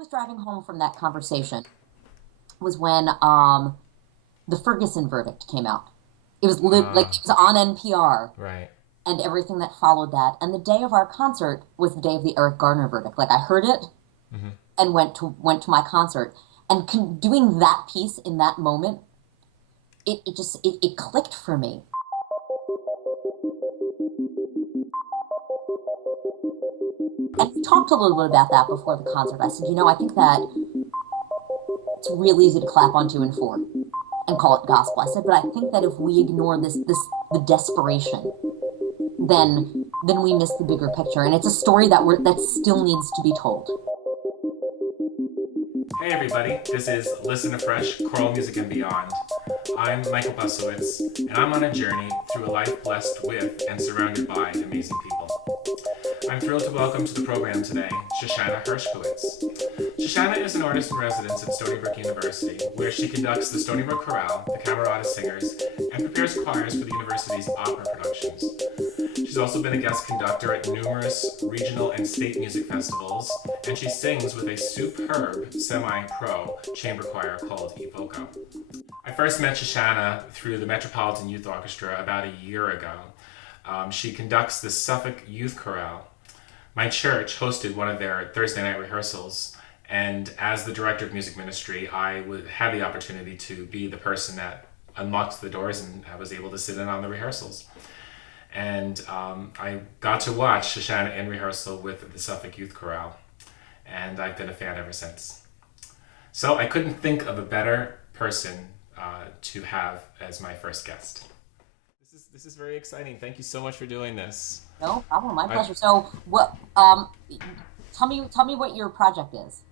was driving home from that conversation was when the Ferguson verdict came out. It was like Uh, it was on NPR right. and everything that followed that. And the day of our concert was the day of the Eric Garner verdict. Like I heard it Hmm. and went to my concert. And doing that piece in that moment, it clicked for me. And we talked a little bit about that before the concert. I said, I think that it's real easy to clap on 2 and 4 and call it gospel. I said, but I think that if we ignore the desperation, then we miss the bigger picture. And it's a story that still needs to be told. Hey everybody, this is Listen Afresh, Choral Music and Beyond. I'm Michael Bussewitz, and I'm on a journey through a life blessed with and surrounded by amazing people. I'm thrilled to welcome to the program today Shoshana Hershkowitz. Shoshana is an artist in residence at Stony Brook University, where she conducts the Stony Brook Chorale, the Camerata Singers, and prepares choirs for the university's opera productions. She's also been a guest conductor at numerous regional and state music festivals, and she sings with a superb semi-pro chamber choir called Evoco. I first met Shoshana through the Metropolitan Youth Orchestra about a year ago. She conducts the Suffolk Youth Chorale. My church hosted one of their Thursday night rehearsals, and as the director of music ministry, I had the opportunity to be the person that unlocked the doors, and I was able to sit in on the rehearsals. And I got to watch Shoshana in rehearsal with the Suffolk Youth Chorale, and I've been a fan ever since. So I couldn't think of a better person to have as my first guest. This is very exciting. Thank you so much for doing this. No problem, my I, pleasure. So, what? Tell me what your project is.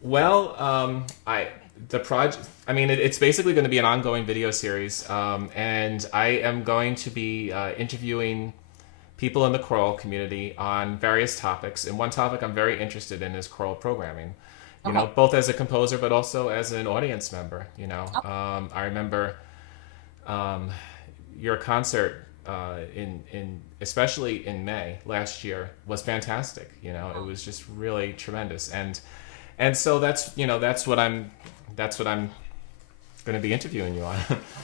well, I the project. I mean, it's basically going to be an ongoing video series, and I am going to be interviewing people in the choral community on various topics. And one topic I'm very interested in is choral programming. Okay. Both as a composer, but also as an audience member. Okay. I remember um, your concert in especially in May last year was fantastic. It was just really tremendous, and so that's what I'm going to be interviewing you on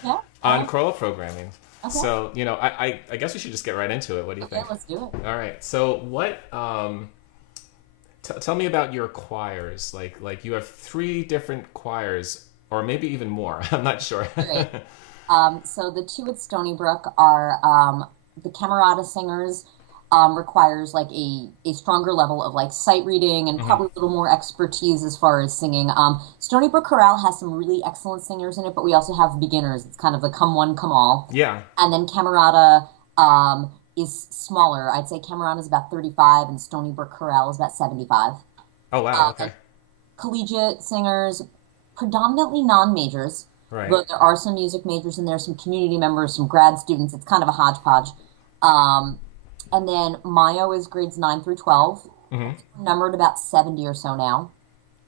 Yeah. on choral programming. Okay. So I guess we should just get right into it. What do you Okay. think? Let's do it. All right. So what? Tell me about your choirs. Like you have three different choirs, or maybe even more. I'm not sure. Great. So the two at Stony Brook are the Camerata Singers. Requires like a stronger level of like sight reading and Hmm. probably a little more expertise as far as singing. Stony Brook Chorale has some really excellent singers in it, but we also have beginners. It's kind of a come one, come all. Yeah. And then Camerata is smaller. I'd say Camerata is about 35 and Stony Brook Chorale is about 75. Oh wow. Uh, Okay. Collegiate singers, predominantly non-majors, Right. but there are some music majors in there, some community members, some grad students. It's kind of a hodgepodge. Um, and then Mayo is grades 9 through 12, Hmm. numbered about 70 or so now.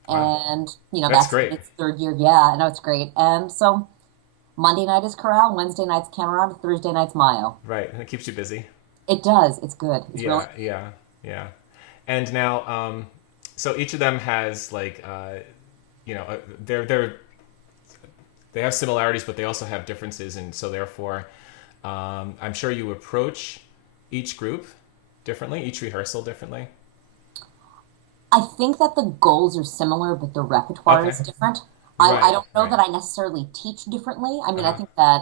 Wow. And, That's that's great. its third year. Yeah, I know it's great. And so Monday night is chorale, Wednesday night's Cameron, Thursday night's Mayo. Right. And it keeps you busy. It does. It's good. It's really Yeah. Yeah. Yeah. And now, so each of them has they have similarities, but they also have differences, and so therefore, I'm sure you approach each group differently, each rehearsal differently. I think that the goals are similar, but the repertoire Okay. is different. I Right. don't know Right. that I necessarily teach differently. I mean, I Uh-huh. think that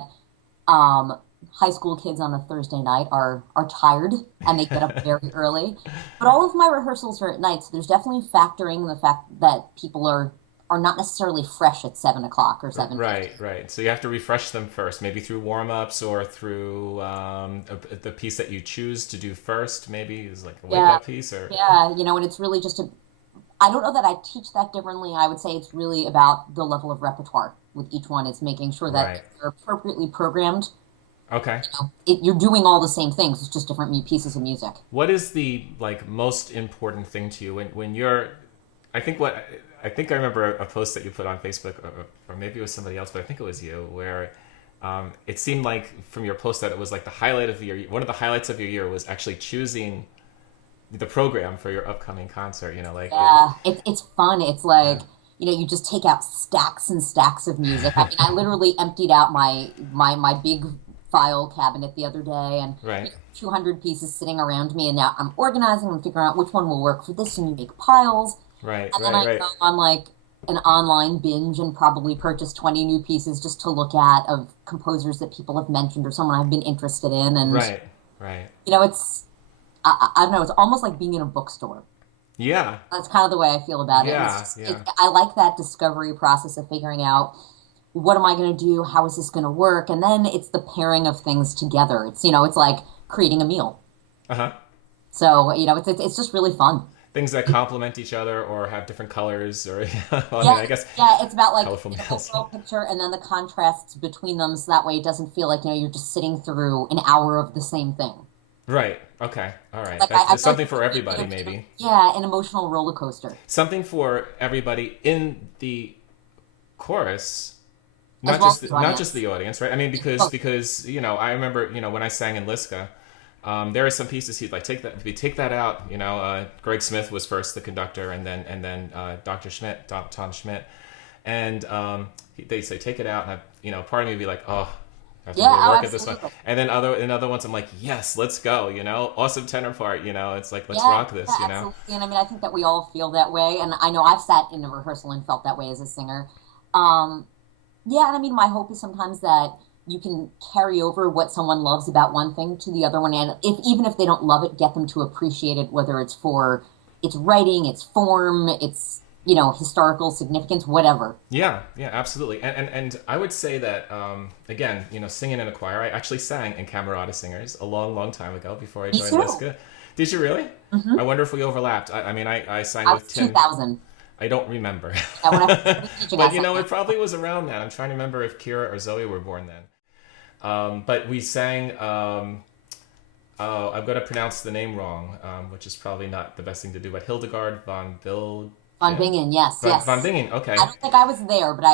high school kids on a Thursday night are tired and they get up very early. But all of my rehearsals are at night, so there's definitely factoring the fact that people are not necessarily fresh at 7 o'clock or 7:50. Right, right. So you have to refresh them first, maybe through warm ups or through the piece that you choose to do first. Maybe is like a wake Yeah, up piece, or yeah, and it's really just a. I don't know that I teach that differently. I would say it's really about the level of repertoire with each one. It's making sure that right. they're appropriately programmed. Okay. You're doing all the same things. It's just different pieces of music. What is the most important thing to you when you're? I think what I think I remember a post that you put on Facebook, or maybe it was somebody else, but I think it was you, where it seemed like from your post that it was like the highlight of your one of the highlights of your year was actually choosing the program for your upcoming concert. Like Yeah, it's fun. It's like, you just take out stacks and stacks of music. I mean, I literally emptied out my big file cabinet the other day, and right, 200 pieces sitting around me, and now I'm organizing and figuring out which one will work for this, and you make piles. right, And then right, I right, go on like an online binge and probably purchase 20 new pieces just to look at of composers that people have mentioned or someone I've been interested in. And, right, right. I don't know, it's almost like being in a bookstore. Yeah, That's kind of the way I feel about it. And yeah, yeah. I like that discovery process of figuring out what am I going to do? How is this going to work? And then it's the pairing of things together. It's like creating a meal. Uh-huh. So, it's just really fun. Things that complement each other or have different colors, or well, I Yeah, mean, I guess it's about like colorful the meals. overall picture and then the contrasts between them, so that way it doesn't feel like you're just sitting through an hour of the same thing. Right. Okay. All right. Like That's feel something like for everybody, maybe. yeah, an emotional roller coaster Something for everybody in the chorus, as not well just as the, the not just audience. the audience, right? I mean, Oh, because I remember when I sang in Liska, there are some pieces he'd like take that out. Greg Smith was first the conductor, and then Dr. Schmidt, Tom Schmidt, and they'd say take it out, and part of me would be like, oh. I have to yeah, really oh, work at this one, absolutely. and then in other ones I'm like, yes, let's go. Awesome tenor part. It's like let's Yeah, rock this. yeah, absolutely. And I mean, I think that we all feel that way, and I know I've sat in a rehearsal and felt that way as a singer. Um, yeah, and I mean, my hope is sometimes that you can carry over what someone loves about one thing to the other one, and even if they don't love it, get them to appreciate it, whether it's for its writing, its form, its historical significance, whatever. Yeah, yeah, absolutely. And I would say that again, singing in a choir. I actually sang in Camerata Singers a long, long time ago before I Me joined too. Liska. Did you really? I wonder if we overlapped. I mean, I sang I with was Tim. 2000. I don't remember, When I first started teaching, I but sang. it probably was around that. I'm trying to remember if Kira or Zoe were born then. But we sang. Oh, I'm going to pronounce the name wrong, which is probably not the best thing to do. But Hildegard von Von Bingen. Bingen, yes, Von yes. Bingen. Okay. I don't think I was there, but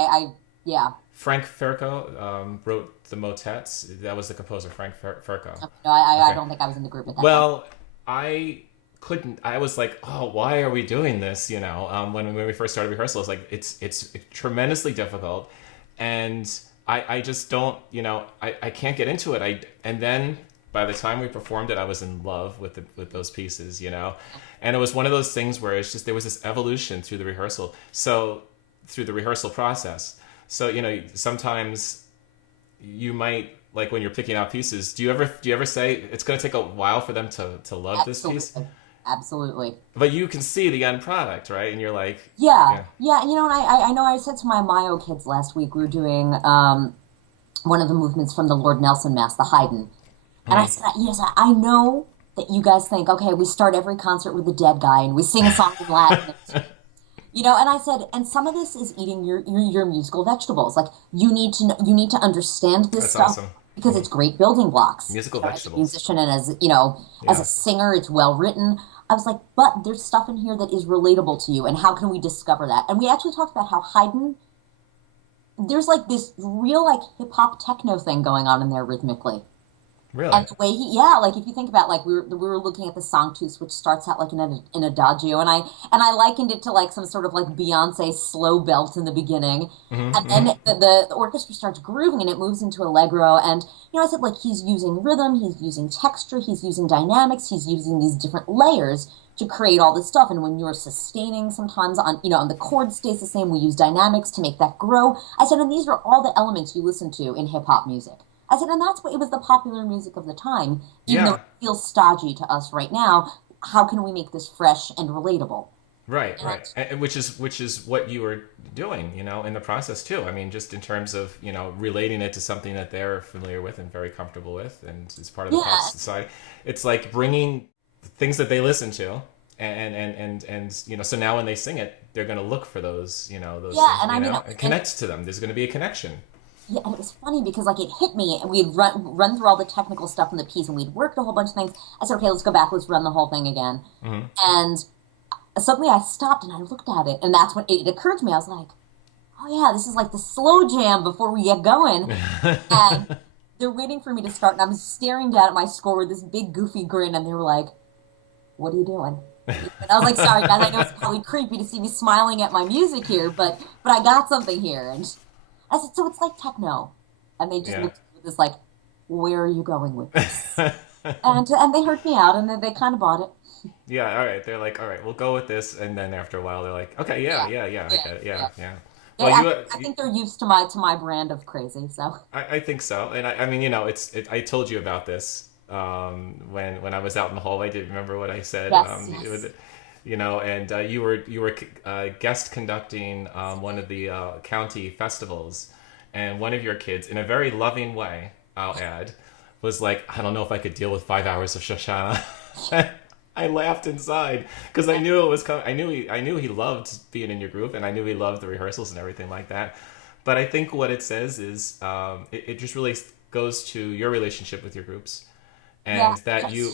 yeah. Frank Ferko wrote the motets. That was the composer, Frank Ferko. No, I Okay. don't think I was in the group at that time. Well, I couldn't. I was like, oh, why are we doing this? When we first started rehearsal, it's like it's tremendously difficult, and I just don't. I can't get into it. And then by the time we performed it, I was in love with those pieces. And it was one of those things where it's just there was this evolution through the rehearsal. So through the rehearsal process. So sometimes you might like when you're picking out pieces. Do you ever say it's going to take a while for them to love this piece? Absolutely. Absolutely. But you can see the end product, right? And you're like, Yeah. yeah, Yeah. And I know I said to my Mayo kids last week, we were doing one of the movements from the Lord Nelson Mass, the Haydn. And I said, yes, I know that you guys think, okay, we start every concert with a dead guy and we sing a song in Latin. And I said, and some of this is eating your musical vegetables. Like you need to understand this that's stuff awesome. because it's great building blocks. Musical As a vegetables. musician and as a Yeah. singer, it's well written. I was like, but there's stuff in here that is relatable to you, and how can we discover that? And we actually talked about how Haydn, there's like this real like hip hop techno thing going on in there rhythmically. Really? And the way yeah, like if you think about like we were looking at the Sanctus, which starts out like in adagio, and I likened it to like some sort of like Beyonce slow belt in the beginning, and then the orchestra starts grooving and it moves into allegro, and I said like he's using rhythm, he's using texture, he's using dynamics, he's using these different layers to create all this stuff, and when you're sustaining sometimes on the chord stays the same, we use dynamics to make that grow. I said, and these are all the elements you listen to in hip hop music. I said, and that's what it was the popular music of the time, even though Yeah. it feels stodgy to us right now. How can we make this fresh and relatable? Right, And right. And which is what you were doing, in the process too. I mean, just in terms of, relating it to something that they're familiar with and very comfortable with and is part of the pop yeah, society. It's like bringing things that they listen to and so now when they sing it, they're going to look for those yeah, things, and I mean, and connect to them. There's going to be a connection. yeah, and it was funny because like it hit me, and we'd run through all the technical stuff in the piece, and we'd worked a whole bunch of things. I said, okay, let's go back, let's run the whole thing again, and suddenly I stopped and I looked at it, and that's when it occurred to me. I was like, oh yeah, this is like the slow jam before we get going, and they're waiting for me to start, and I'm staring down at my score with this big goofy grin, and they were like, what are you doing? And I was like, sorry, guys, I know it's probably creepy to see me smiling at my music here, but I got something here. And I said, so it's like techno. And they just Yeah. looked at me with this like, where are you going with this? And they heard me out and then they kind of bought it. Yeah, all right. They're like, all right, we'll go with this, and then after a while, they're like, okay, yeah, Yeah, yeah, yeah, I yeah, get it, yeah. yeah, yeah. Yeah, Well, I think they're used to my brand of crazy. So I think so, and I mean, I told you about this when I was out in the hallway. Do you remember what I said? yes, yes, And you were guest conducting one of the county festivals, and one of your kids, in a very loving way, I'll add, was like, I don't know if I could deal with 5 hours of Shoshana. I laughed inside because I knew it was coming. I knew he loved being in your group, and I knew he loved the rehearsals and everything like that. But I think what it says is it just really goes to your relationship with your groups, yeah, and that you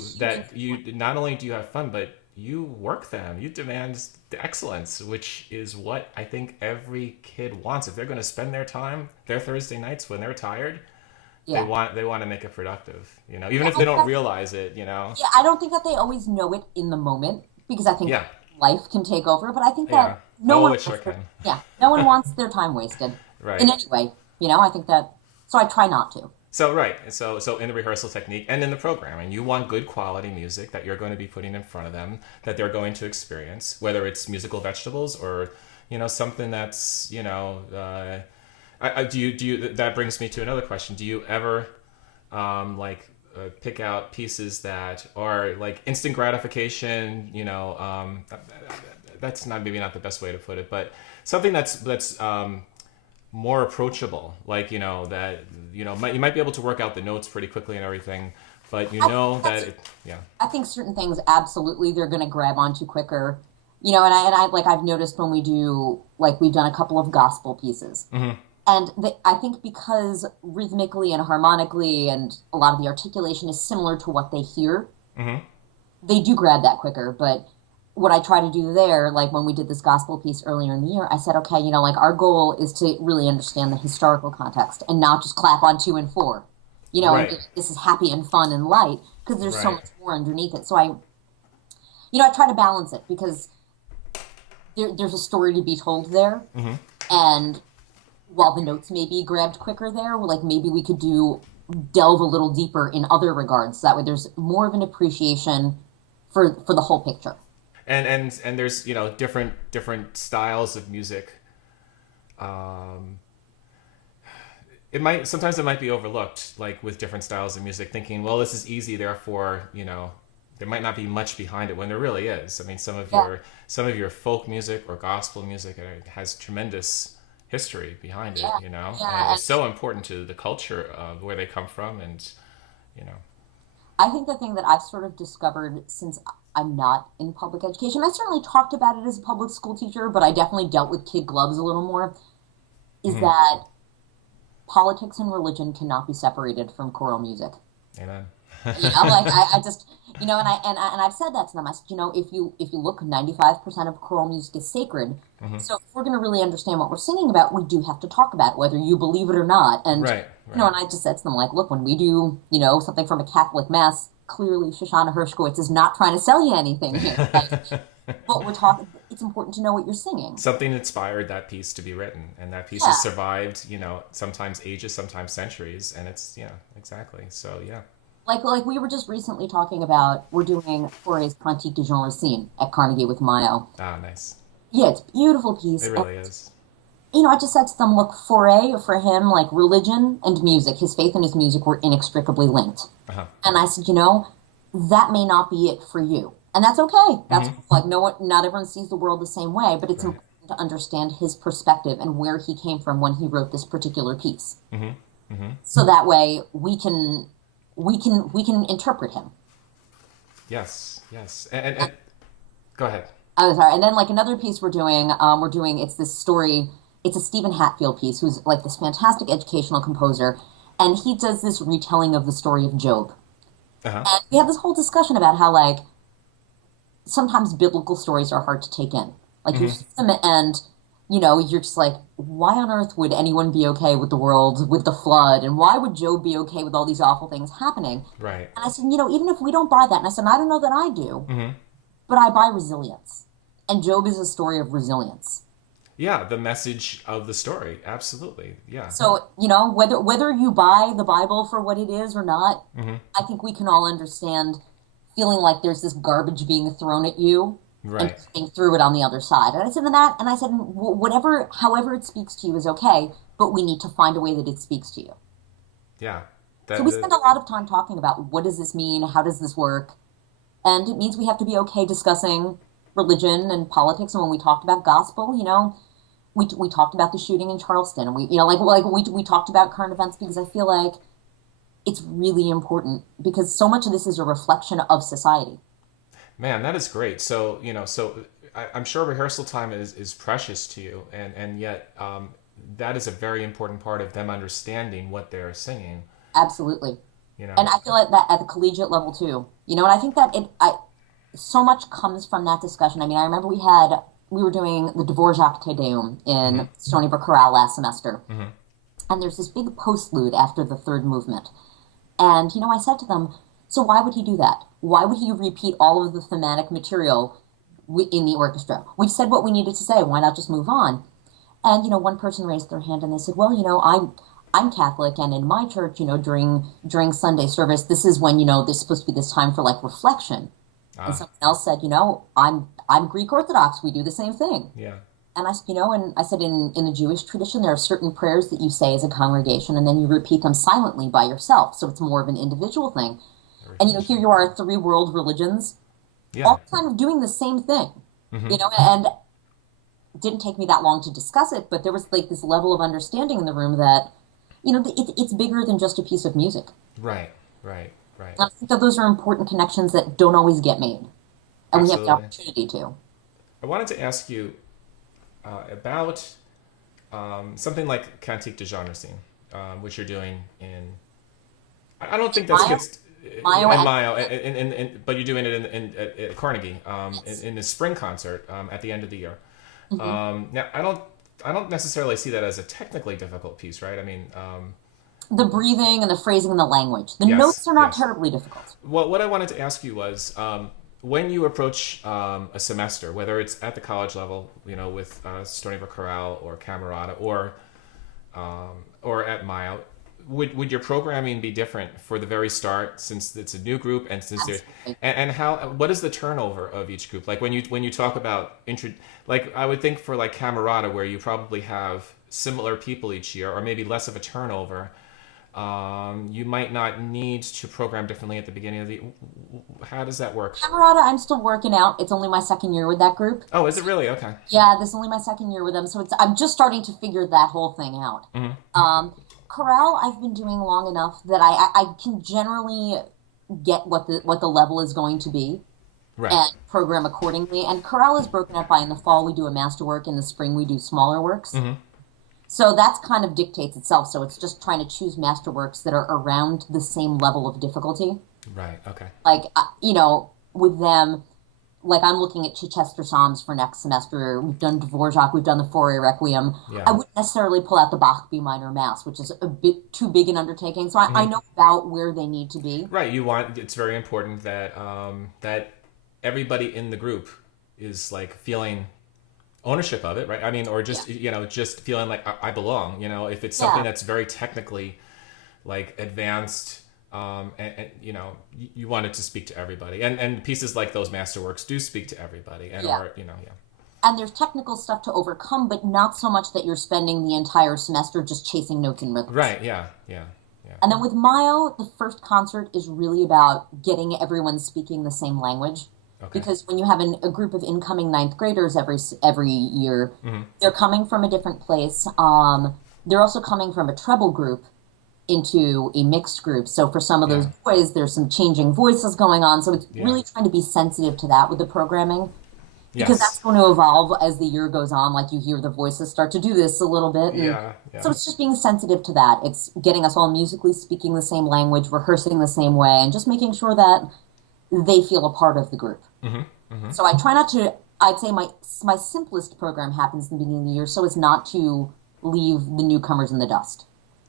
not only do you have fun, but you work them. You demand the excellence, which is what I think every kid wants. If they're going to spend their Thursday nights when they're tired, yeah. they want to make it productive. Even Yeah, if they don't realize it. yeah, I don't think that they always know it in the moment because I think Yeah, life can take over. But I think yeah. that no Oh, one it sure wants their, can. yeah, no one wants their time wasted in Right. any way. I think that so I try not to. So right, so in the rehearsal technique and in the programming, you want good quality music that you're going to be putting in front of them, that they're going to experience, whether it's musical vegetables or something that's do you that brings me to another question. Do you ever pick out pieces that are like instant gratification? That's not maybe not the best way to put it, but something that's more approachable, like that you might be able to work out the notes pretty quickly and everything, but I think that that's yeah. I think certain things absolutely they're going to grab onto quicker. And I like I've noticed when we do like we've done a couple of gospel pieces. Hmm. And I think because rhythmically and harmonically and a lot of the articulation is similar to what they hear, Hmm. they do grab that quicker. But what I try to do there, like when we did this gospel piece earlier in the year, I said, okay, like our goal is to really understand the historical context and not just clap on two and four, and Right, this is happy and fun and light because there's so right. much more underneath it. So I try to balance it because there's a story to be told there. Hmm. And while the notes may be grabbed quicker there, like maybe we could delve a little deeper in other regards. So that way there's more of an appreciation for the whole picture. And there's different styles of music. Um, it might be overlooked, like with different styles of music, thinking, well, this is easy, therefore there might not be much behind it when there really is. I mean, Yeah, some of your folk music or gospel music has tremendous history behind it, yeah, and yeah. it's so important to the culture of where they come from, and you know, I think the thing that I've sort of discovered since I'm not in public education, I certainly talked about it as a public school teacher, but I definitely dealt with kid gloves a little more, is hmm. that politics and religion cannot be separated from choral music. Amen. Like I just, and I've said that to them. I said, if you look, 95% of choral music is sacred. Hmm. So if we're going to really understand what we're singing about, we do have to talk about it, whether you believe it or not. And Right, right. and I just said to them, like, look, when we do, something from a Catholic mass, clearly Shoshana Hershkowitz is not trying to sell you anything here. Like, but we're talking. It's important to know what you're singing. Something inspired that piece to be written, and that piece Yeah. has survived, sometimes ages, sometimes centuries, and it's, exactly. So yeah. Like we were just recently talking about, we're doing Fauré's Cantique de Jean Racine at Carnegie with Mayo. Ah, nice. Yeah, it's a beautiful piece. It And, really is. I just said to them, look, Fauré, for him, like religion and music, his faith and his music were inextricably linked. Uh-huh. And I said, that may not be it for you. And that's okay. That's Hmm. like, no one, not everyone sees the world the same way, but it's Right. important to understand his perspective and where he came from when he wrote this particular piece. Hmm. Hmm. So that way we can interpret him. Yes, yes. And go ahead. Oh, sorry. And then like another piece we're doing it's this story. It's a Stephen Hatfield piece, who's like this fantastic educational composer, and he does this retelling of the story of Job. Uh-huh. And we had this whole discussion about how like sometimes biblical stories are hard to take in. Like you Hmm. see them and you're just like, why on earth would anyone be okay with the world, with the flood, and why would Job be okay with all these awful things happening? Right. And I said, even if we don't buy that, and I said, I don't know that I do. Hmm. but I buy resilience. And Job is a story of resilience. Yeah, the message of the story. Absolutely. Yeah. So, whether you buy the Bible for what it is or not, Hmm. I think we can all understand feeling like there's this garbage being thrown at you and Right. just being through it on the other side. And I said, whatever, however it speaks to you is okay, but we need to find a way that it speaks to you. Yeah. So That we the spend a lot of time talking about what does this mean? How does this work? And it means we have to be okay discussing religion and politics. And when we talked about gospel, we talked about the shooting in Charleston, and we talked about current events because I feel like it's really important because so much of this is a reflection of society. Man, that is great. So, I'm sure rehearsal time is precious to you, and yet that is a very important part of them understanding what they're singing. Absolutely. You know. And I feel like that at the collegiate level too. And I think that so much comes from that discussion. I mean, I remember we were doing the Dvorak Te Deum in Stony Brook Chorale last semester, Hmm. and there's this big postlude after the third movement. And, I said to them, so why would he do that? Why would he repeat all of the thematic material in the orchestra? We've said what we needed to say. Why not just move on? And, one person raised their hand and they said, well, I'm Catholic, and in my church, during Sunday service, this is when, there's supposed to be this time for like reflection. And Ah, someone else said, I'm Greek Orthodox. We do the same thing. yeah. And I said, in the Jewish tradition, there are certain prayers that you say as a congregation, and then you repeat them silently by yourself. So it's more of an individual thing. And, here you are, three world religions, Yeah. all kind of doing the same thing, Hmm. and it didn't take me that long to discuss it, but there was like this level of understanding in the room that, it's bigger than just a piece of music. Right. Right. Right. And I think that those are important connections that don't always get made. And we have the Absolutely. opportunity to. I wanted to ask you about something like Cantique de Genre Scene, which you're doing in. I don't think that's Mayo? gets Mayo in and Mayo, but you're doing it at Carnegie in the spring concert at the end of the year. Now, I don't necessarily see that as a technically difficult piece, right? I mean, the breathing and the phrasing and the language. The yes, notes are not yes. terribly difficult. What I wanted to ask you was when you approach a semester, whether it's at the college level, with Stony Brook Chorale or Camerata or at Mayo, would your programming be different for the very start since it's a new group and since there's Absolutely. and how what is the turnover of each group like when you talk about like I would think for like Camerata where you probably have similar people each year or maybe less of a turnover. You might not need to program differently at the beginning of the. How does that work? Camerata, I'm still working out. It's only my second year with that group. Oh, is it really? Okay. Yeah, this is only my second year with them, so I'm just starting to figure that whole thing out. Hmm. Chorale, I've been doing long enough that I can generally get what the level is going to be Right. and program accordingly. And chorale is broken up by in the fall we do a masterwork, in the spring we do smaller works. Hmm. So that's kind of dictates itself. So it's just trying to choose masterworks that are around the same level of difficulty. Right. Okay. Like, with them, like I'm looking at Chichester Psalms for next semester. We've done Dvorak, we've done the Fauré Requiem. Yeah. I wouldn't necessarily pull out the Bach B minor Mass, which is a bit too big an undertaking. So I know about where they need to be. Right. It's very important that that everybody in the group is like feeling ownership of it, right? I mean, or just just feeling like I belong. If it's something Yeah. that's very technically like advanced, and you want it to speak to everybody, and pieces like those masterworks do speak to everybody, and Yeah. are And there's technical stuff to overcome, but not so much that you're spending the entire semester just chasing notes and rhythms. right, yeah, yeah, yeah, And then with Mayo, the first concert is really about getting everyone speaking the same language. okay, Because when you have a group of incoming ninth graders every year, they're coming from a different place. They're also coming from a treble group into a mixed group. So for some of those Yeah. boys, there's some changing voices going on. So it's Yeah. really trying to be sensitive to that with the programming. Because that's yes, going to evolve as the year goes on. Like you hear the voices start to do this a little bit. And yeah, yeah, so it's just being sensitive to that. It's getting us all musically speaking the same language, rehearsing the same way, and just making sure that they feel a part of the group. So I try not to, I'd say my simplest program happens in the beginning of the year so as not to leave the newcomers in the dust.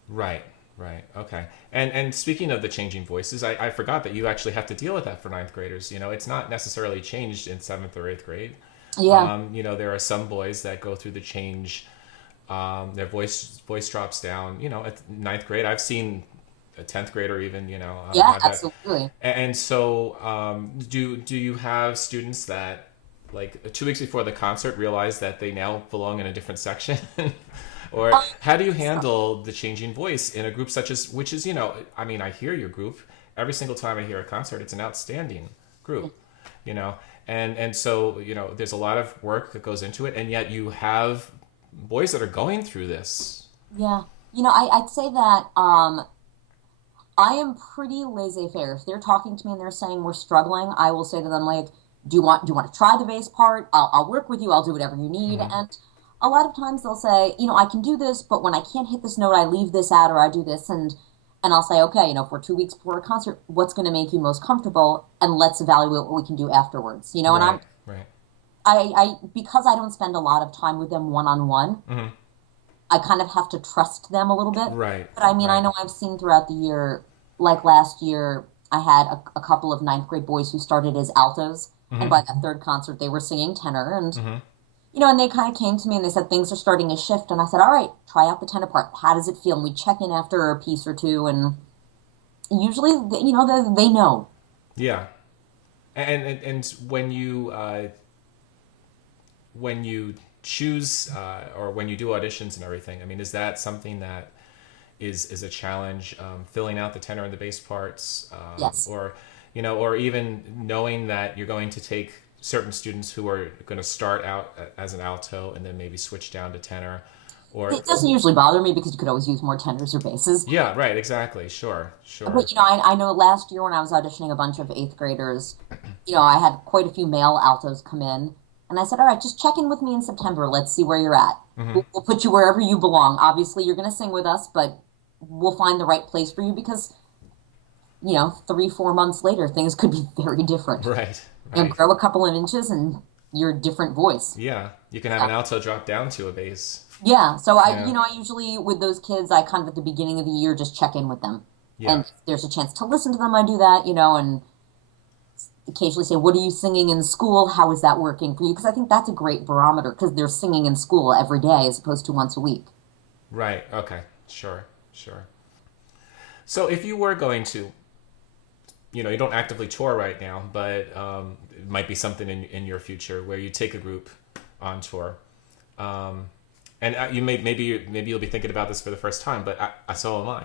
right, Right. Okay. And speaking of the changing voices, I forgot that you actually have to deal with that for ninth graders. It's not necessarily changed in seventh or eighth grade. Yeah. There are some boys that go through the change. Their voice drops down. At ninth grade, I've seen a 10th grader even. Yeah, Have that. absolutely. And so, do you have students that, like, 2 weeks before the concert, realize that they now belong in a different section? Or how do you handle the changing voice in a group such as, which is, I mean, I hear your group every single time I hear a concert. It's an outstanding group, and so, there's a lot of work that goes into it, and yet you have boys that are going through this. Yeah. I'd say that I am pretty laissez-faire. If they're talking to me and they're saying we're struggling, I will say to them, like, do you want to try the bass part? I'll work with you. I'll do whatever you need. Mm-hmm. And a lot of times they'll say, I can do this, but when I can't hit this note, I leave this out or I do this. And I'll say, okay, if we're 2 weeks before a concert, what's going to make you most comfortable? And let's evaluate what we can do afterwards. And Right. Right. I because I don't spend a lot of time with them one-on-one, Mm-hmm. I kind of have to trust them a little bit. Right. But I mean, I Right. know I've seen throughout the year, like last year, I had a couple of ninth grade boys who started as altos. Mm-hmm. And by that third concert, they were singing tenor. And, Mm-hmm. and they kind of came to me and they said, things are starting to shift. And I said, all right, try out the tenor part. How does it feel? And we check in after a piece or two. And usually, they know. Yeah. And when you choose or when you do auditions and everything, I mean, is that something that is a challenge, filling out the tenor and the bass parts, Yes. or even knowing that you're going to take certain students who are going to start out as an alto and then maybe switch down to tenor, or It doesn't usually bother me because you could always use more tenors or basses. yeah, right, exactly, sure. But I know last year when I was auditioning a bunch of eighth graders, I had quite a few male altos come in, and I said, "All right, just check in with me in September. Let's see where you're at. Mm-hmm. We'll put you wherever you belong. Obviously, you're going to sing with us, but we'll find the right place for you because, 3-4 months later, things could be very different. Right, Grow a couple of inches, and you're a different voice. yeah, you can have an alto drop down to a bass. Yeah. So Yeah. I usually with those kids, I kind of at the beginning of the year just check in with them. Yeah. And if there's a chance to listen to them, I do that, and occasionally say, what are you singing in school? How is that working for you? Because I think that's a great barometer because they're singing in school every day as opposed to once a week. Right. Okay. Sure. So if you were going to, you don't actively tour right now, but it might be something in your future where you take a group on tour. And maybe you'll be thinking about this for the first time, but so am I.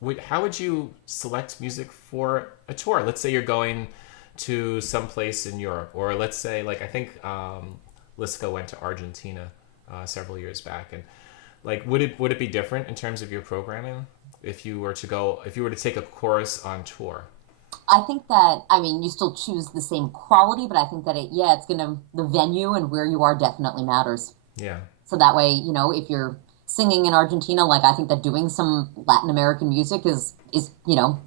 Like how would you select music for a tour? Let's say you're going to some place in Europe, or let's say, like, I think Liska went to Argentina several years back, and like would it be different in terms of your programming if you were to take a chorus on tour? I think that, you still choose the same quality, but I think that the venue and where you are definitely matters. Yeah. So that way, if you're singing in Argentina, like I think that doing some Latin American music is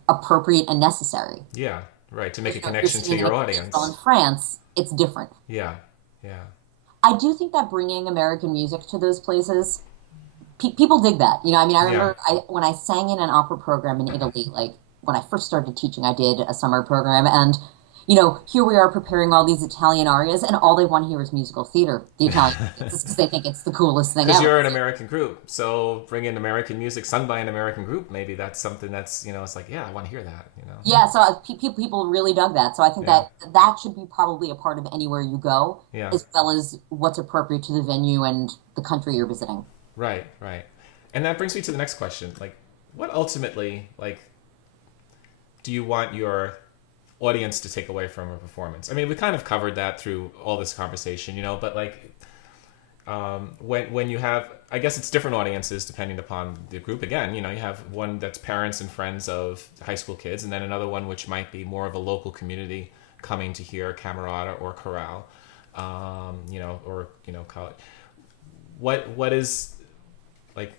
appropriate and necessary. Yeah, right, to make a If you're connection to singing your in audience. In France, it's different. Yeah. I do think that bringing American music to those places, people dig that. I remember when I sang in an opera program in Italy, like when I first started teaching, I did a summer program, and here we are preparing all these Italian arias, and all they want to hear is musical theater, the Italian, because they think it's the coolest thing ever. Because you're an American group, so bring in American music sung by an American group. Maybe that's something that's it's like, yeah, I want to hear that. Yeah, so people really dug that. So I think that should be probably a part of anywhere you go, as well as what's appropriate to the venue and the country you're visiting. Right. And that brings me to the next question. Like, what ultimately, do you want your audience to take away from a performance? I mean, we kind of covered that through all this conversation, but when you have, I guess it's different audiences depending upon the group. Again, you have one that's parents and friends of high school kids, and then another one which might be more of a local community coming to hear camerata or chorale, or college. What is, like,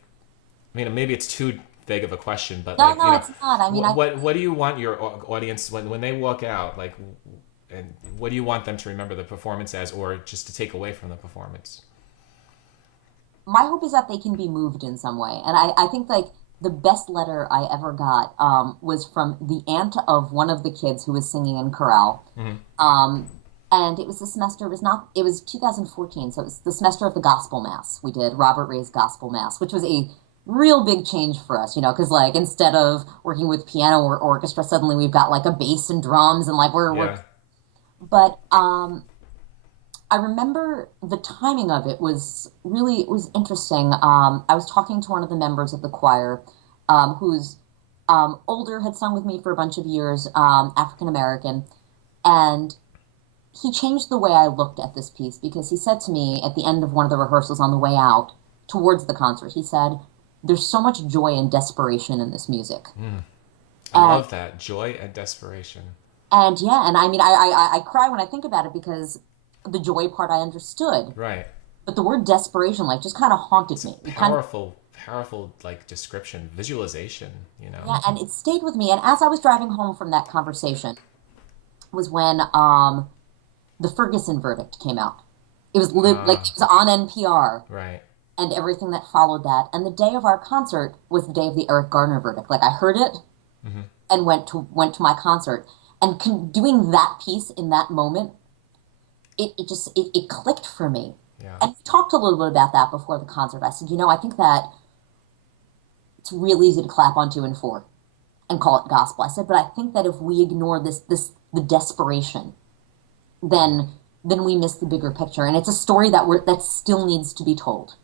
maybe it's too vague of a question, but No, it's not. what do you want your audience when they walk out, like, and what do you want them to remember the performance as, or just to take away from the performance? my hope is that they can be moved in some way. And I think like the best letter I ever got was from the aunt of one of the kids who was singing in chorale. Um, and it was the semester, it was 2014, so it was the semester of the gospel mass. We did Robert Ray's gospel mass, which was a real big change for us, because like instead of working with piano or orchestra, suddenly we've got like a bass and drums and like we're Yeah. but I remember the timing of it was interesting. I was talking to one of the members of the choir, who's older, had sung with me for a bunch of years, African American, and he changed the way I looked at this piece because he said to me at the end of one of the rehearsals on the way out towards the concert, he said, "There's so much joy and desperation in this music." I love that. Joy and desperation. And yeah, and I mean, I cry when I think about it because the joy part I understood, Right. but the word desperation like just kind of haunted me. It kind of, Powerful like description, visualization. yeah, and it stayed with me. And as I was driving home from that conversation, was when the Ferguson verdict came out. It was like it was on NPR Right. and everything that followed that. And the day of our concert was the day of the Eric Garner verdict. Like I heard it and went to my concert, and doing that piece in that moment, it clicked for me. Yeah. And we talked a little bit about that before the concert. I said, I think that it's real easy to clap on 2 and 4 and call it gospel. I said, but I think that if we ignore the desperation, then we miss the bigger picture. And it's a story that still needs to be told.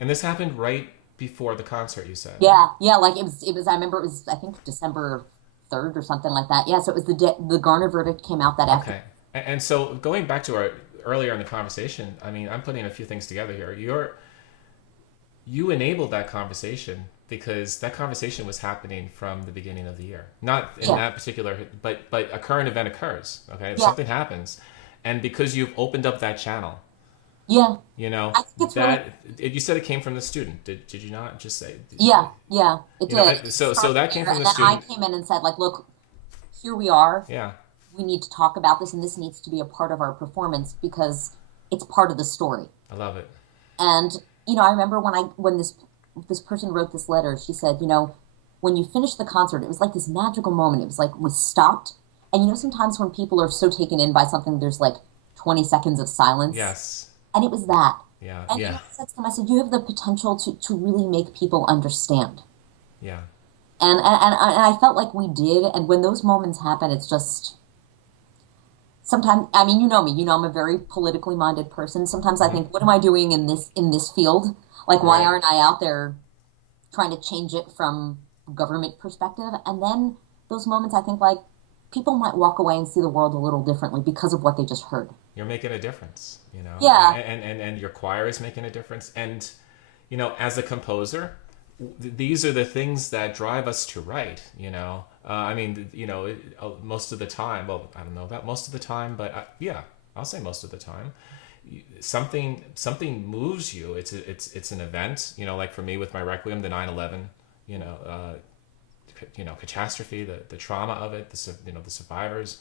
And this happened right before the concert, you said. Yeah, like it was. I remember it was, I think, December 3rd or something like that. Yeah, so it was the Garner verdict came out that afternoon. Okay. And so going back to our earlier in the conversation, I mean, I'm putting a few things together here. You enabled that conversation because that conversation was happening from the beginning of the year. Not in that particular, but a current event occurs, okay? Yeah. Something happens. And because you've opened up that channel, Yeah, I think it's you said it came from the student. Did you not just say? yeah, it did. So that came from the and then student. I came in and said, like, look, here we are. Yeah. We need to talk about this, and this needs to be a part of our performance because it's part of the story. I love it. And I remember when this person wrote this letter, she said, when you finished the concert, it was like this magical moment. It was like we stopped, and sometimes when people are so taken in by something, there's like 20 seconds of silence. Yes. And it was that. Yeah. And Yeah. I said to them, I said, you have the potential to really make people understand. Yeah. And I felt like we did. And when those moments happen, it's just sometimes, I mean, you know me, I'm a very politically minded person. Sometimes I think, what am I doing in this field? Like, why Right. aren't I out there trying to change it from government perspective? And then those moments, I think, like, people might walk away and see the world a little differently because of what they just heard. You're making a difference, Yeah. And your choir is making a difference. And, as a composer, these are the things that drive us to write, I mean, most of the time, well, I don't know about most of the time, but yeah, I'll say most of the time, something moves you. It's an event, like for me with my Requiem, the 9/11, catastrophe, the trauma of it, the survivors,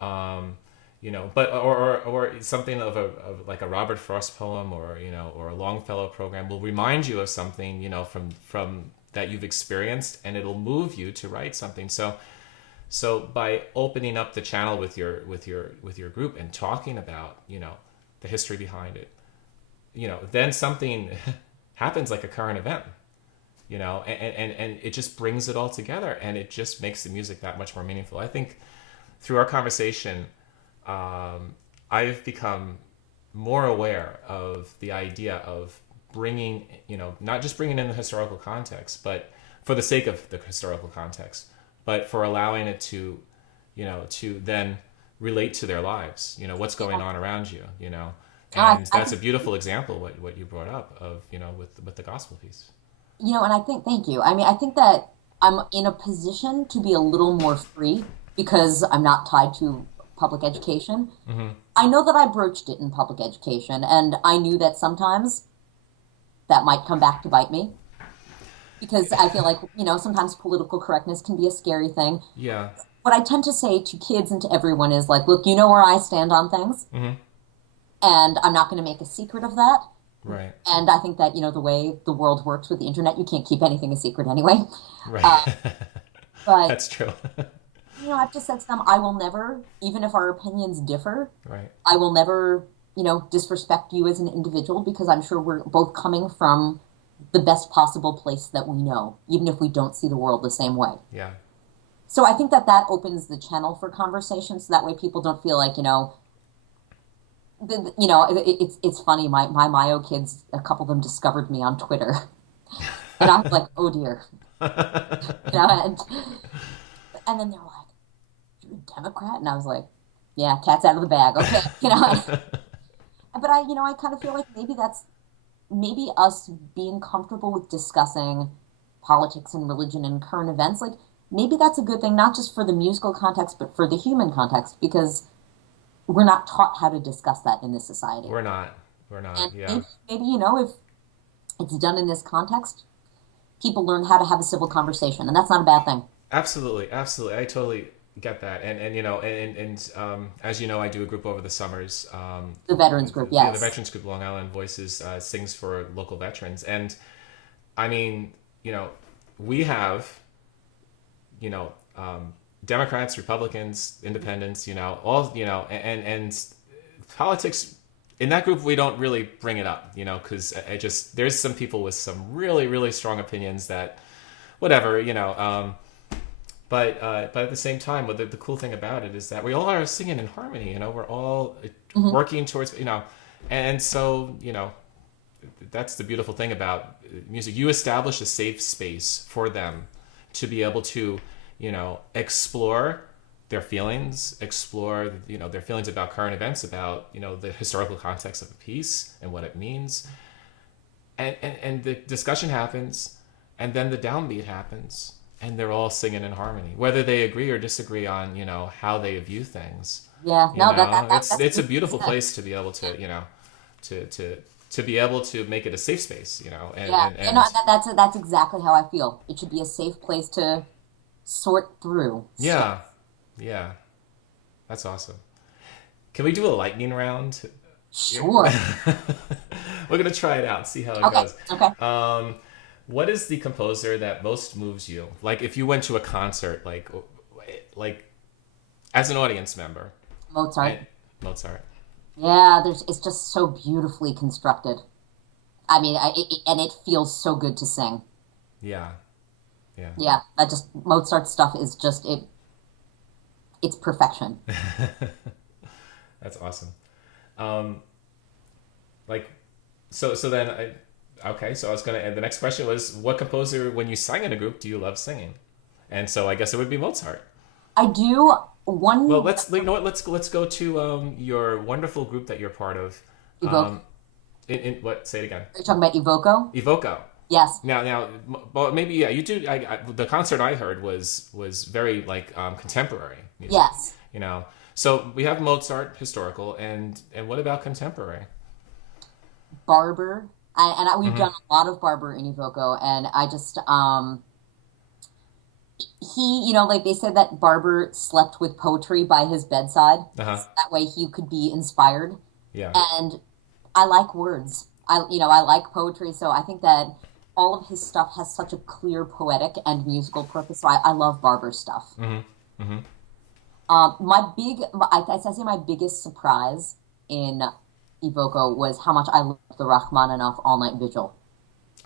but or something of like a Robert Frost poem or a Longfellow program will remind you of something from that you've experienced, and it'll move you to write something. So by opening up the channel with your group and talking about the history behind it, then something happens like a current event. And it just brings it all together, and it just makes the music that much more meaningful. I think through our conversation, I've become more aware of the idea of bringing, not just bringing in the historical context, but for the sake of the historical context, but for allowing it to, to then relate to their lives, what's going on around you, and that's a beautiful example, what you brought up of, with the gospel piece. And I think, thank you. I mean, I think that I'm in a position to be a little more free because I'm not tied to public education. Mm-hmm. I know that I broached it in public education, and I knew that sometimes that might come back to bite me because I feel like, sometimes political correctness can be a scary thing. Yeah. What I tend to say to kids and to everyone is like, look, where I stand on things, Mm-hmm. and I'm not going to make a secret of that. Right. And I think that, the way the world works with the internet, you can't keep anything a secret anyway. Uh, Right. but, That's true. I've just said to them, I will never, even if our opinions differ, Right. I will never, disrespect you as an individual because I'm sure we're both coming from the best possible place that we know, even if we don't see the world the same way. Yeah. So I think that that opens the channel for conversation, so that way people don't feel like, it's funny. My Mayo kids, a couple of them discovered me on Twitter, and I was like, oh dear, and then they're like, you're a Democrat, and I was like, yeah, cat's out of the bag, okay, But I kind of feel like maybe us being comfortable with discussing politics and religion and current events, like maybe that's a good thing, not just for the musical context, but for the human context, because we're not taught how to discuss that in this society. We're not. We're not. And Yeah. maybe, if it's done in this context, people learn how to have a civil conversation, and that's not a bad thing. Absolutely. Absolutely. I totally get that. And as you know, I do a group over the summers. The veterans group, The yes. Veterans Group Long Island Voices sings for local veterans. And I mean, we have, you know, Democrats, Republicans, Independents, all, and politics in that group, we don't really bring it up, because there's some people with some really, really strong opinions that, whatever, but at the same time, the cool thing about it is that we all are singing in harmony, we're all Hmm. working towards, and so, that's the beautiful thing about music. You establish a safe space for them to be able to, explore their feelings, explore, their feelings about current events, about, the historical context of a piece and what it means. And the discussion happens, and then the downbeat happens, and they're all singing in harmony, whether they agree or disagree on, how they view things. Yeah, no, It's a that's beautiful yeah. place to be able to, to be able to make it a safe space, and Yeah, and, you know and that's exactly how I feel. It should be a safe place to sort through stuff. yeah, yeah, that's awesome. Can we do a lightning round? Sure. We're gonna try it out, see how it Okay. goes. Okay. What is the composer that most moves you? Like if you went to a concert, like as an audience member, Mozart. and Mozart. Yeah, it's just so beautifully constructed. I mean, and it feels so good to sing. Yeah, yeah. Yeah, that just Mozart stuff is just it's perfection. That's awesome. Um, like, so then okay. So I was gonna. And the next question was, what composer, when you sang in a group, do you love singing? And so I guess it would be Mozart. I do Well, one you know what? Let's go to your wonderful group that you're part of. Evoke. Um, in what? Say it again. Are you talking about Evoco? Evoco. Yes. Well, maybe yeah. You do. The concert I heard was very like contemporary music. Yes. So we have Mozart historical, and what about contemporary? Barber. We've Mm-hmm. done a lot of Barber in Evoco, and I just he, like they said that Barber slept with poetry by his bedside. Uh huh. So that way he could be inspired. Yeah. And I like words. I like poetry, so I think that all of his stuff has such a clear poetic and musical purpose. So I love Barber stuff. Mm-hmm. Mm-hmm. I say my biggest surprise in Evoco was how much I loved the Rachmaninoff All Night Vigil.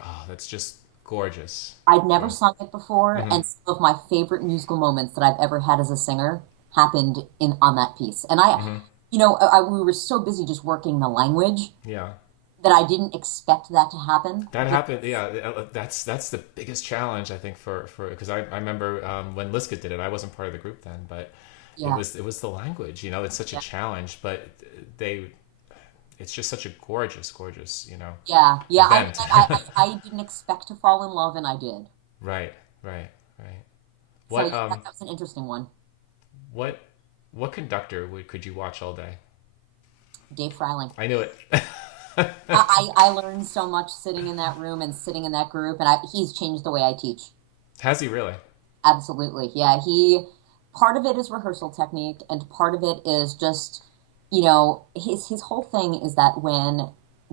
Oh, that's just gorgeous. I'd never Yeah. sung it before, Mm-hmm. and some of my favorite musical moments that I've ever had as a singer happened in on that piece. And Mm-hmm. we were so busy just working the language Yeah. that I didn't expect that to happen. That happened. Yeah, that's the biggest challenge I think for because I remember when Liska did it. I wasn't part of the group then, but Yeah, it was the language. It's such a yeah, challenge, but they it's just such a gorgeous yeah, yeah. event. I didn't expect to fall in love, and I did. Right, right, right. So What yeah, that was an interesting one. what what conductor could you watch all day? Dave Freiling. I knew it. I learned so much sitting in that room and sitting in that group, and he's changed the way I teach. Has he really? Absolutely, yeah. Part of it is rehearsal technique, and part of it is just, his whole thing is that when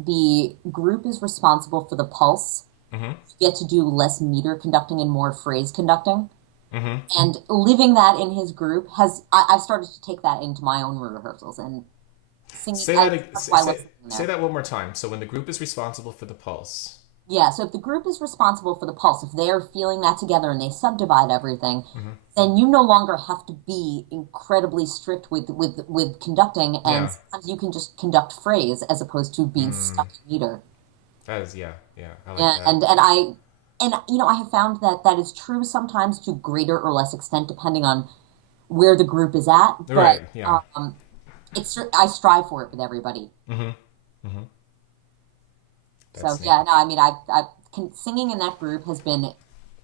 the group is responsible for the pulse. Mm-hmm. You get to do less meter conducting and more phrase conducting. Mm-hmm. And living that in his group I've started to take that into my own rehearsals and singing. Say that. That's why I love singing Say there. that one more time. So when the group is responsible for the pulse. Yeah, so if the group is responsible for the pulse, if they're feeling that together and they subdivide everything, Mm-hmm. then you no longer have to be incredibly strict with conducting, and Yeah. sometimes you can just conduct phrase as opposed to being stuck in meter. That is, yeah, yeah. I like Yeah, that. and I have found that that is true sometimes to greater or less extent depending on where the group is at, but Right. Yeah. I strive for it with everybody. Mm-hmm. Mm-hmm. So That's neat. yeah, no, I mean, singing in that group has been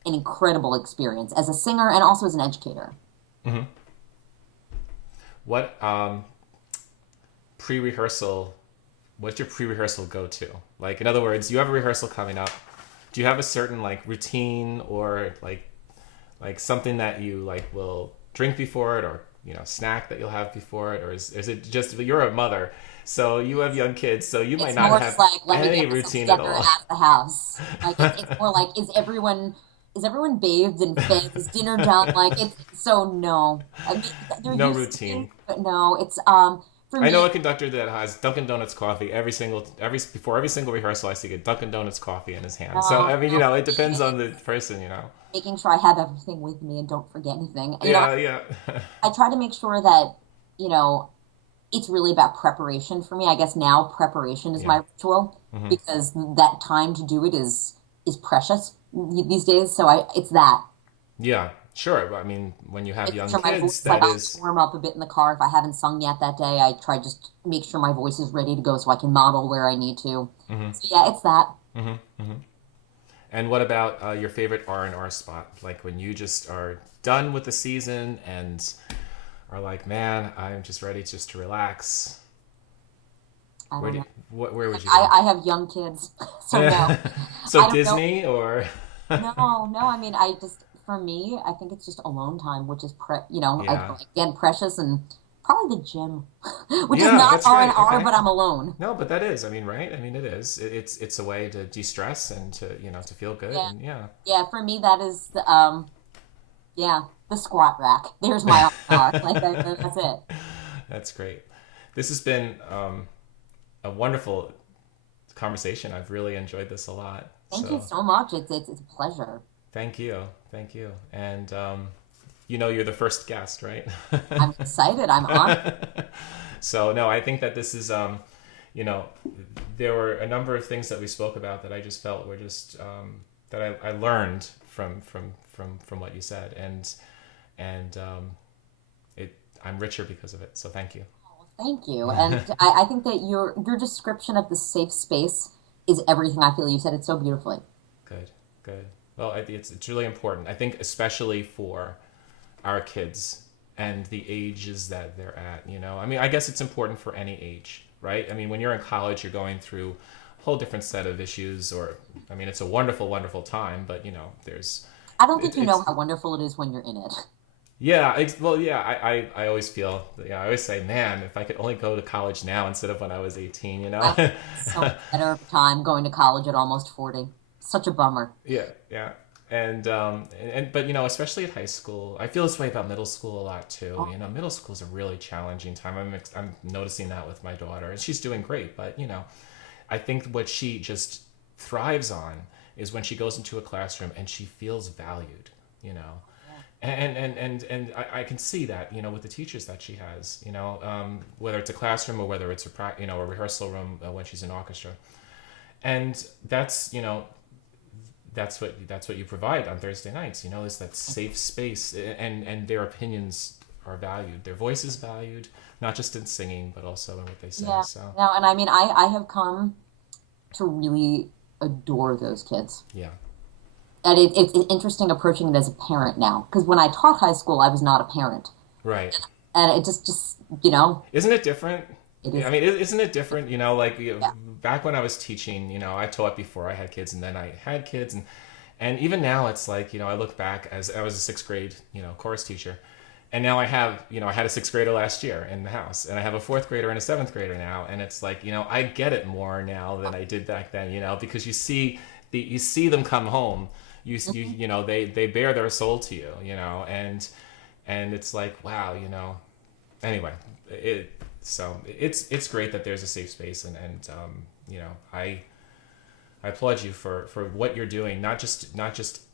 an incredible experience as a singer and also as an educator. Mm-hmm. What pre-rehearsal? What's your pre-rehearsal go-to? Like, in other words, you have a rehearsal coming up. Do you have a certain like routine or like something that you like will drink before it, or snack that you'll have before it, or is it just you're a mother, so you have young kids, so you might It's not more just have like let me any get myself routine at together all? at the house. Like it's more like is everyone bathed and fed? Is dinner done? Like it's so no. I mean, there No used to be, routine. but no. It's for I know me. a conductor that has Dunkin' Donuts coffee before every single rehearsal. I see a Dunkin' Donuts coffee in his hand. So No, I mean, no. For it depends me, on the person. making sure I have everything with me and don't forget anything. Yeah, yeah. I try to make sure that, you know, it's really about preparation for me. I guess now preparation is Yeah. my ritual Hmm. because that time to do it is precious these days. So it's that. Yeah, sure. I mean, when you have Making young sure my kids, voice, like that I'll is, warm up a bit in the car if I haven't sung yet that day. I try just make sure my voice is ready to go so I can model where I need to. hmm So yeah, it's that. hmm hmm. And what about your favorite R&R spot? Like when you just are done with the season and are like, man, I'm just ready just to relax. I don't know. Where would you I have young kids, so go? no. So I don't know. Disney or No, no. I mean, I just for me, I think it's just alone time, which is yeah. again precious and probably the gym, which is Yeah, not that's R and right. R, Okay. but I'm alone. No, but that is. I mean, right? I mean, it is. It's a way to de-stress and to to feel good Yeah, and yeah. yeah. For me, that is yeah, the squat rack. There's my R. Like that's it. That's great. This has been a wonderful conversation. I've really enjoyed this a lot. Thank you So so much. It's a pleasure. thank you. And you're the first guest, right? I'm excited. I'm honored. So no, I think that this is you know, there were a number of things that we spoke about that I just felt were just that I learned from what you said, and I'm richer because of it. So thank you. Thank you. And I think that your description of the safe space is everything I feel you said it so beautifully. Good, good. Well, it's really important. I think especially for our kids and the ages that they're at. I mean, I guess it's important for any age, right? I mean, when you're in college, you're going through a whole different set of issues. Or, I mean, it's a wonderful, wonderful time, but there's I don't think you know it's how wonderful it is when you're in it. yeah. Well, yeah. I always feel yeah. I always say, man, if I could only go to college now instead of when I was 18. I had so much better time going to college at almost 40. Such a bummer. Yeah, yeah. And but especially at high school, I feel this way about middle school a lot too. Oh, Middle school is a really challenging time. I'm noticing that with my daughter, and she's doing great. But I think what she just thrives on is when she goes into a classroom and she feels valued. You know, yeah. and I can see that with the teachers that she has. Whether it's a classroom or whether it's a rehearsal room when she's in orchestra, and that's what you provide on Thursday nights. Is that safe space, and their opinions are valued. Their voice is valued, not just in singing, but also in what they say. Yeah. So No, and I mean, I have come to really adore those kids. yeah, And it's interesting approaching it as a parent now. Because when I taught high school, I was not a parent. right. And it just Isn't it different? it Yeah, I is, mean, isn't it different? Like yeah. back when I was teaching, I taught before I had kids, and then I had kids, and even now it's like I look back as I was a sixth grade chorus teacher, And now I have, I had a sixth grader last year in the house, and I have a fourth grader and a seventh grader now. And it's like, I get it more now than I did back then, because you see them come home, they bare their soul to you, and it's like, wow, anyway, it's great that there's a safe space, and I applaud you for what you're doing, not just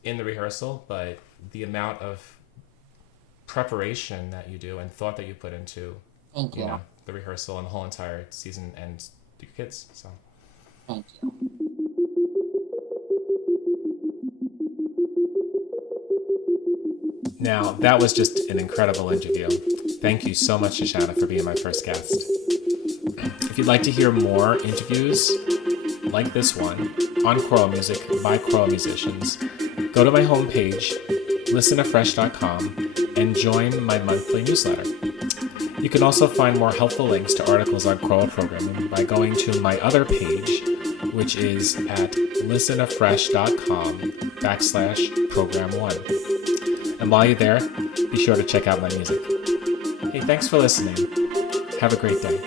in the rehearsal, but the amount of preparation that you do and thought that you put into Thank you. The rehearsal and the whole entire season and your kids. So thank you. Now, that was just an incredible interview. Thank you so much, Shoshana, for being my first guest. If you'd like to hear more interviews like this one on choral music by choral musicians, go to my homepage, listenafresh.com, and join my monthly newsletter. You can also find more helpful links to articles on choral programming by going to my other page, which is at listenafresh.com/program1. And while you're there, be sure to check out my music. Hey, thanks for listening. Have a great day.